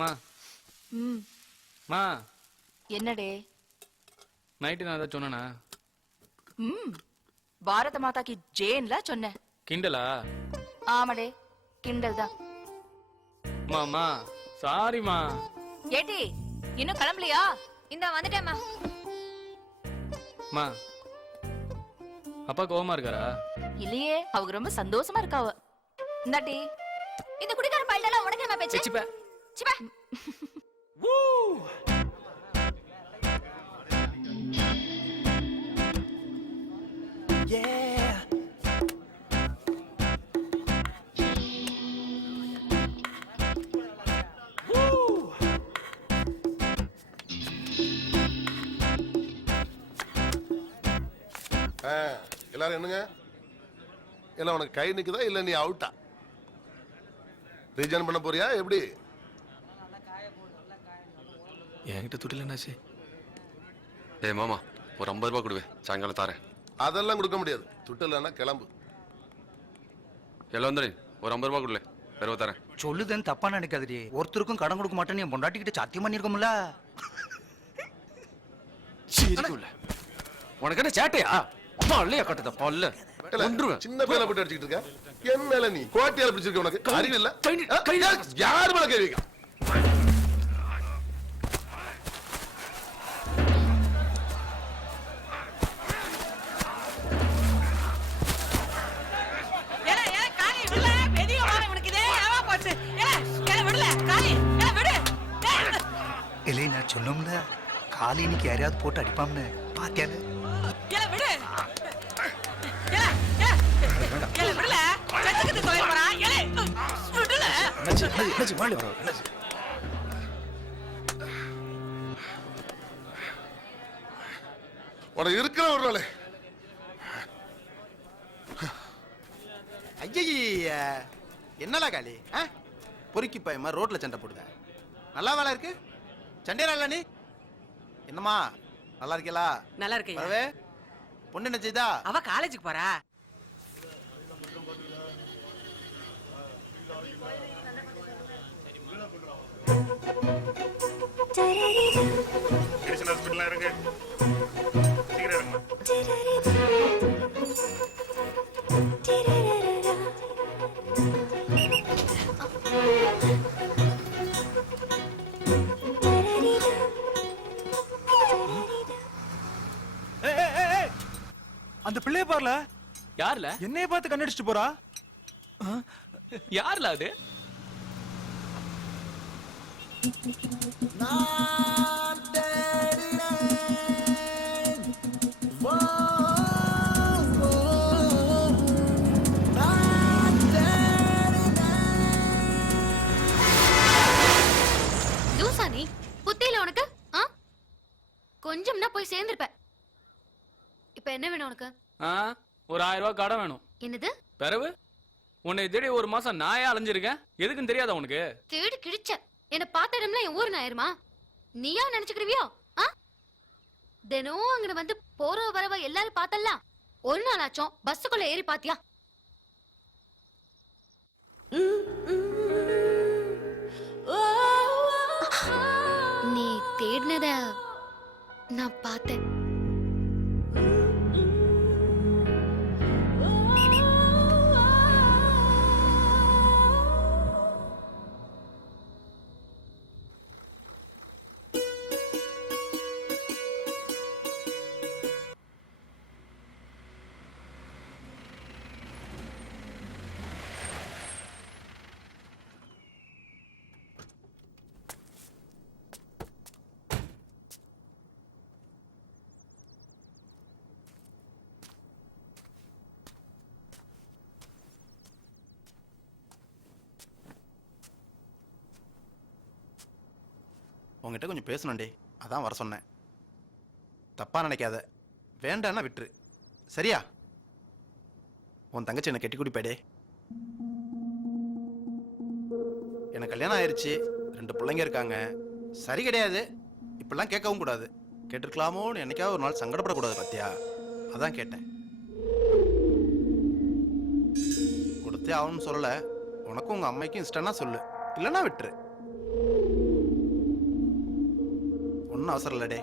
மா மா என்னடே நைட்டு நான் ஏதாவது சொன்னேனா? பாரத மாதாக்கு ஜெயன்ல சொன்னேன். கிண்டலா? ஆமாடே, கிண்டல் தான். மாமா சாரிமா. ஏடி இன்னும் கிளம்பலையா? இந்த வந்துட்டேம்மா. மா அப்பா கோவமா இருக்காரா? இல்லையே, அவங்க ரொம்ப சந்தோஷமா இருக்காவ. இந்தாடி இந்த குடிகார பையலாம் உனக்கு என்ன பேச்சு? சிப்ப சிப்ப வூ Yeah. Woo. எல்லாரும் என்னங்க? இல்ல உனக்கு கை நிக்குதா இல்ல நீ அவுட்டா? ரீஜன் பண்ண போறியா எப்படி? என்கிட்ட துட்டில என்னாச்சு? ஏய் மாமா ஒரு 50 ரூபாய் கொடுவே, சாயங்காலம் தாரேன். அதெல்லாம் கொடுக்க முடியாது, துட்டு இல்லைன்னா கிளம்பு. எல்லாம் வந்து ஒரு 50 ரூபாய் கொடுல, பெருவ தரேன். சொல்லுதேன்னு தப்பா நினைக்காதடி. ஒருத்தருக்கும் கடன் கொடுக்க மாட்டேன்னு என் பொண்டாட்டிக்கிட்ட சத்தியம் பண்ணிருக்கோம்ல. உனக்கு என்ன சேட்டையா? அம்மா இல்லையா கட்டுத பல்ல சின்ன பையனை போட்டு அடிச்சுட்டு இருக்க. என் மேல நீ கோட்டையால பிடிச்சிருக்க. உனக்கு அறிவு இல்ல? யாரு மேல கேள்வி? இல்லை நான் சொன்னோம்ல, காலி இன்னைக்கு யாரையாவது போட்டு அடிப்பாம்னு பாத்தியால. உனக்கு இருக்கிற ஒரு நாள் ஐயா என்னடா காலி பொறுக்கி பயமா ரோட்ல சண்டை போடுத. நல்லா வேலை இருக்கு சண்டையா நீ? என்னம்மா நல்லா இருக்கீங்களா? நல்லா இருக்கேன். வரவே பொண்ணு என்ன செய்தா? அவ காலேஜுக்கு போறா. ஹாஸ்பிடல்ல இருங்க. சீக்கிரம் இருங்க. அந்த பிள்ளைய பாருல. யார்ல? என்னைய பார்த்து கண்ணடிச்சிட்டு போறா. யார்ல அது? லூசானி புத்தியில உனக்கு? கொஞ்சம்னா போய் சேர்ந்திருப்ப. இப்ப என்ன வேணும் உனக்கு? ஒரு 1000 ரூபாய் கடன் வேணும். என்னது? பெறவு உன்னை தேடி ஒரு மாசம் நாயா அலைஞ்சிருக்கேன். எதுக்குன்னு தெரியாதா உனக்கு? தேடி கிழிச்ச. என்ன பார்த்த இடம்ல என் ஊர் நாயிருமா? நீயா நினைச்சுக்கிறியோ? தினம் அங்க வந்து போற வரவ எல்லாரும் பார்த்தல. ஒரு நாளாச்சும் பஸ்ஸுக்குள்ள ஏறி பாத்தியா? நீ தேடினத நான் பார்த்தேன். உங்ககிட்ட கொஞ்சம் பேசணும்டே, அதான் வர சொன்னேன். தப்பா நினைக்காத, வேண்டான்னா விட்டுரு சரியா? உன் தங்கச்சி என்ன கெட்டி குடிப்பேடே. எனக்கு கல்யாணம் ஆயிடுச்சு, 2 பிள்ளைங்க இருக்காங்க. சரி கிடையாது, இப்பெல்லாம் கேட்கவும் கூடாது. கேட்டிருக்கலாமோன்னு என்னைக்காவது ஒரு நாள் சங்கடப்படக்கூடாது பத்தியா? அதான் கேட்டேன். கொடுத்தே ஆகணும்னு சொல்லலை. உனக்கும் உங்கள் அம்மைக்கும் இஷ்டம்னா சொல்லு, இல்லைன்னா விட்டுரு. ஒன்றும் அவசரம் இல்லடே,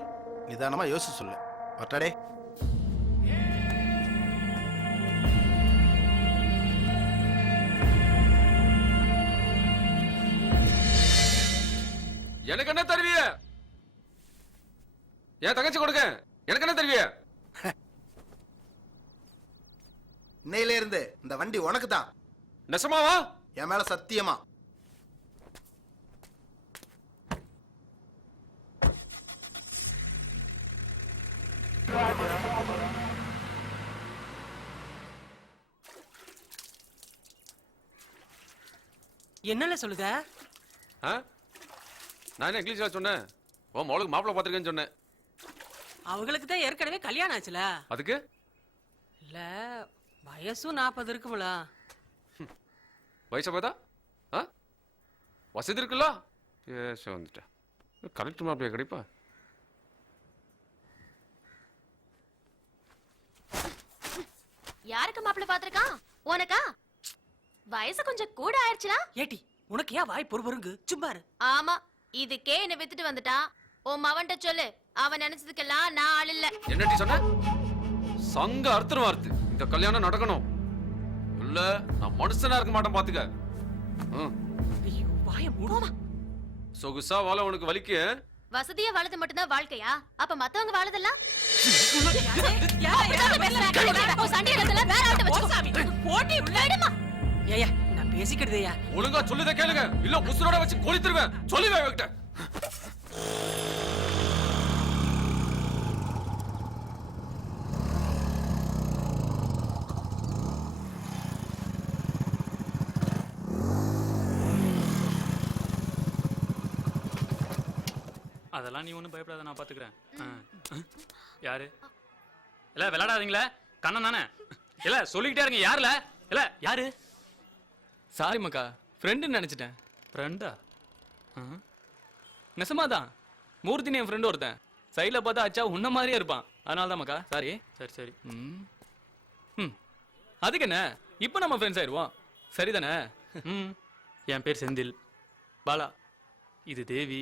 நிதானமா யோசிச்சு சொல்லு. வரட்டாடே. எனக்கு என்ன தருவிய? என் தங்கச்சி கொடுக்க எனக்கு என்ன தருவிய? இன்னையில இருந்து இந்த வண்டி உனக்கு தான். நெசமாவா? என் மேல சத்தியமா. என்னல சொல்லுத? நான் என்ன இங்கிலீஷ்ல சொன்னேன்? ஓ மோளுக்கு மாப்பிள்ளை பார்த்துருக்கேன்னு சொன்னேன். அவங்களுக்கு தான் ஏற்கனவே கல்யாணம் ஆச்சுல. அதுக்கு இல்ல வயசும் 40 இருக்கும்ல. வயசை பார்த்தா வசதி இருக்குல்ல? ஏச வந்துட்டேன். கரெக்ட் மாப்பிள்ளையா கிடைப்பா? யாருக்கு மாப்பிள்ளை பாத்திருக்கான்? உனக்கா? வயசு கொஞ்சம் கூட ஆயிடுச்சுனா? ஏட்டி உனக்கு ஏன் வாய் பொறுபொருங்கு? சும்மா இரு. ஆமா, இதுக்கே என்ன வித்துட்டு வந்துட்டான். உன் மவன்கிட்ட சொல்லு, அவன் நினைச்சதுக்கெல்லாம் நான் ஆள் இல்ல. என்னடி சொன்ன? சங்க அர்த்தம் வார்த்து இந்த கல்யாணம் நடக்கணும். இல்ல நான் மனுஷனா இருக்க மாட்டேன் பாத்துக்க. ஐயோ வாய மூடுமா. சொகுசா வாழ உனக்கு வலிக்கு. வசதியா வாழது மட்டும்தான் வாழ்க்கையா? அப்ப மத்தவங்க வாழதெல்லாம் போட்டி உள்ளாடுமா. ஏயா நான் பேசிக்கிறதையா ஒழுங்கா சொல்லுத கேளுங்க, இல்ல உசுரோட வச்சு கொளுத்திடுவேன். சொல்லுவேன் இவகிட்ட. அதெல்லாம் நீ ஒன்றும் பயப்படாத, நான் பார்த்துக்கிறேன். யாரு? இல்ல விளையாடாதீங்களே, கண்ணன் தானே? இல்ல சொல்லிக்கிட்டே இருங்க. யாருல? இல்ல யாரு? சாரி மக்கா, ஃப்ரெண்டுன்னு நினைச்சிட்டேன். ஃப்ரெண்டா? நெசமாதான். மூர்த்தின்னு என் ஃப்ரெண்டு ஒருத்தன். சைடில் பார்த்தா அச்சா உன்ன மாதிரியே இருப்பான். அதனால தான் மக்கா. சாரி. சரி சரி. அதுக்கு என்ன, இப்போ நம்ம ஃப்ரெண்ட்ஸ் ஆயிடுவோம். சரிதானே? என் பேர் செந்தில். பாலா. இது தேவி.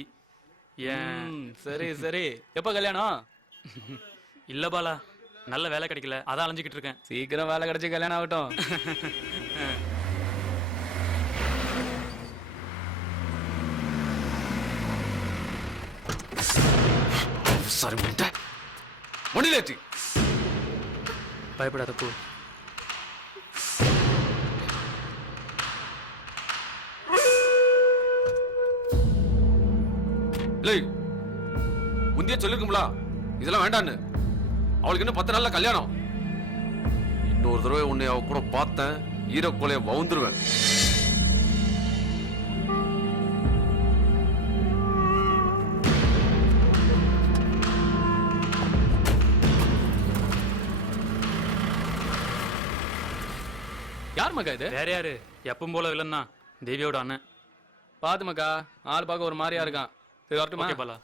ஏன்? சரி சரி. எப்போ கல்யாணம்? இல்ல பாலா, நல்ல வேலை கிடைக்கல, அதான் அலைஞ்சிக்கிட்டு இருக்கேன். சீக்கிரம் வேலை கிடைச்சி கல்யாணம் ஆகட்டும். சாரி மணிலேட்டி. பயப்படாத போ. முந்திய சொல்லிருக்கும்ல இதெல்லாம் வேண்டான்னு. அவளுக்கு இன்னும் 10 நாள்ல கல்யாணம். இன்னொரு தடவை உன்னை அவ கூட பார்த்தேன், ஈரக்கோலைய வவுந்துருவேன். யார் மக்கா இது? வேற யாரு? எப்பவும் போல வில்லன் தான், தேவியோட அண்ணன். பாத்து மக்கா, ஆள் பார்க்க ஒரு மாதிரியா இருக்கான். சரி வரட்டுமா? பாலா.